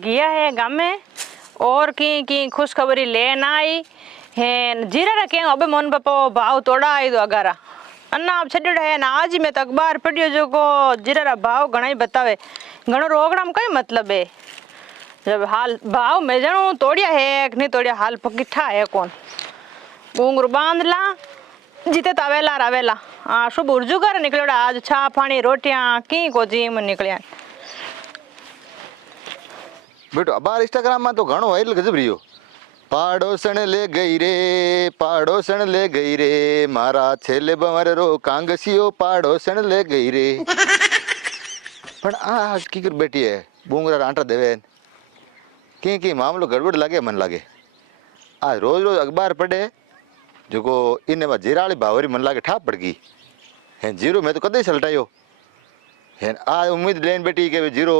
गया है गाँव में और की खुशखबरी लेन आई है जीरा रखे अबे मोन पापा भाव तोड़ा आई दो अगारा अन्ना आप छड्यो है ना आज मैं तो अखबार पढ़ियो जो को जीरा रा भाव घणा ही बतावे घणो रोकड़ा में कई मतलब है जब हाल भाव में जानू तोड़िया है कि नहीं तोड़िया हाल पकिठा है कौन घूंघरू बांध ला जीते तो अवेला रवेला हाँ शुभ उर्जू कर निकलो आज छा पानी रोटियां की को जीम निकलिया बेटो अबार इंस्टाग्राम में तो घणो है गजब रियो पाड़ोसन ले गई रे मारा छेले बमर रो कांगसियो पाड़ोसन ले गई रे पण आज की कर बैठी है बूंगरा आंटा देवे की मामलो गड़बड़ लगे मन लगे आज रोज रोज अखबार पढ़े जो को इन जीराली भावरी मन लागे ठाप पड़ गई है जीरो में तो कदे सलटायो है आज उम्मीद लेन बैठी के जीरो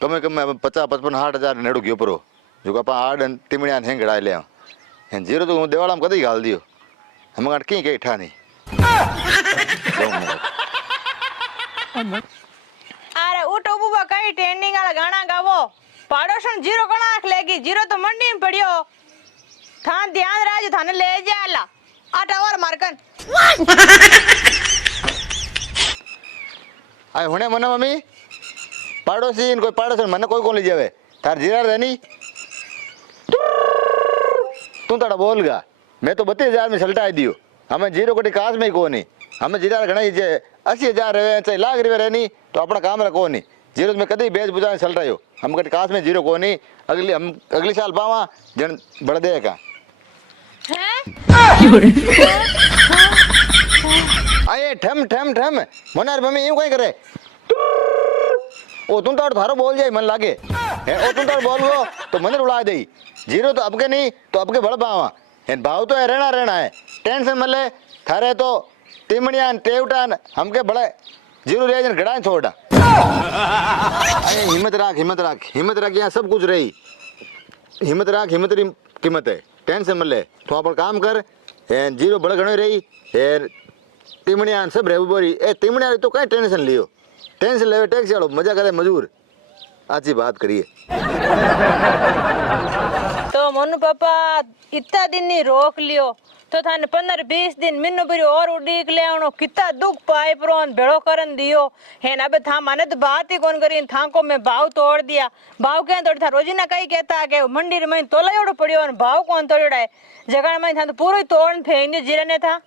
कम 50-55-60,000 नेड़ू गयो परो जो आप आड़ तीमड़िया हेंगड़ा ले जीरो तो देवाड़ा में कदी गाल दियो हम कहीं कहीं ठा नहीं अरे उठो बुबा कई ट्रेंडिंग वाला गाना गावो पाड़ोसन जीरो कणा आंख लेगी जीरो तो मंडी में पड़ियो था ध्यान राज थाने ले जाला आटा और मारकन आए होने मना मम्मी पाड़ोसी कोई पाड़ोसन मने कोई कौन ले जावे तार जीरा रहनी तू ताड़ा बोल गा मैं तो 32,000 में सलटा दियो हमें जीरो कोटी काश में ही को नहीं हमें जीरा घना ही 80,000 रहे चाहे लाख रुपये रहनी तो अपना काम रखो नहीं जीरो में कभी बेच बुझा सलटायो हम कटी काश में जीरो को नहीं अगली साल पावा जन बढ़ देगा आए ठम ठम ठम मनार मम्मी यूं कहीं करे ओ तुम तो थारो बोल जाए मन लागे है ओ तुम तो बोल गो तो मन उड़ा दे जीरो तो अब के नहीं तो अब के बढ़ पावा है भाव तो है रहना है टेंशन मले थारे तो टिमड़ियान टेवटान हमके बड़े जीरो ले जन घड़ा छोड़ा अरे हिम्मत राख यहाँ सब कुछ रही हिम्मत राख हिम्मत री कीमत है टेंशन मले तो अपन काम कर जीरो बड़े घणो रही टिमड़ियान सब रहे बोरी ए टिमड़िया तो कहीं टेंशन लियो टेंशन ले टैक्सी वालों मजा करे मजूर अच्छी बात करिए तो मोनू पापा इतना दिन नहीं रोक लियो तो थाने 15-20 दिन मिन्नो भरी और उड़ीक ले आवनो कितना दुख पाए प्रोन भेड़ो करन दियो है ना बे था माने तो बात ही कौन करी था को मैं भाव तोड़ दिया भाव क्या तोड़ था रोजी ना कहीं कहता के मंडी में तोला जोड़ो पड़ियो और भाव कौन तोड़ा है जगह में था तो पूरा ही तोड़ फेंक दियो जीरा ने था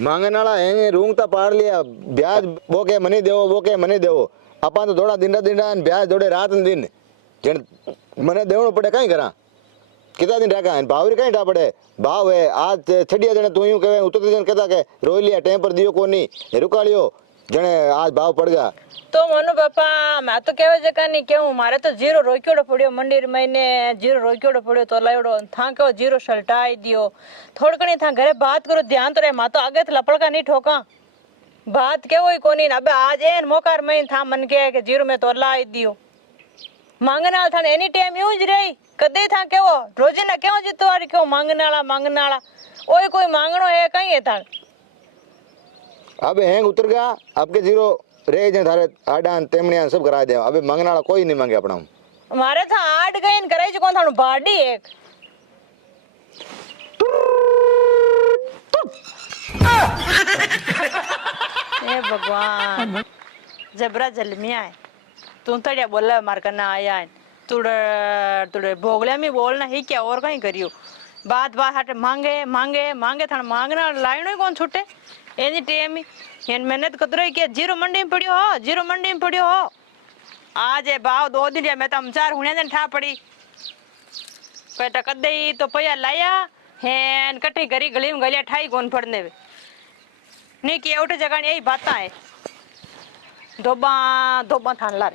मांगने वाला है रूंगता पाड़ लिया ब्याज बोके मनी देवो अपन तो थोड़ा दिन ब्याज दौड़े रात दिन जन मने देवनो पड़े कहीं करा कितना दिन रखा है भाव कहीं डा पड़े भाव है आज छड़िया जने तू यूं कहे उतर जन कहता के रोई लिया टाइम पर दियो कोनी रुका लियो जने आज भाव पड़ गया तो मोनू पापा मैं तो कहवे जका नहीं कहूं मारे तो जीरो रोक्योड़ो पड़ियो मंडी महीने जीरो रोक्योड़ो पड़ियो तो लायोड़ो था के जीरो सलटाई दियो थोड़ कणी था घरे बात करो ध्यान तो रहे मा तो आगे लपड़का नहीं ठोका बात के वही कोनी अबे आज एन मौकार में था मन के जीरो में तो लाई दियो मांगना था एनी टाइम यूं ज रही कदे था केवो रोजे ना क्यों जितवारी क्यों मांगने वाला ओए कोई मांगनो है कहीं है था अब हैंग उतर गया अब के जीरो रे जे थारे आडान तेमणिया सब करा दे अबे मांगने वाला कोई नहीं मांगे अपना हमारे था आड गए कराई कौन थानु बाडी एक ए भगवान जबरा जलमिया है तू तड़िया बोला मार करना आया है तुड़े भोगले में बोलना ही क्या और कहीं करियो बात हट मांगे थाने मांगना लाइनो ही कौन छूटे एनी टाइम ही मेहनत कतरो के जीरो मंडी में पड़ियो हो आज है भाव 2 दिन मैं तो 4 हुने दिन ठा पड़ी पेटा कदे तो पया लाया हैन कटी गरी गली में गलिया ठाई कौन पड़ने नहीं कि उठ जगह यही बात है धोबा थान ला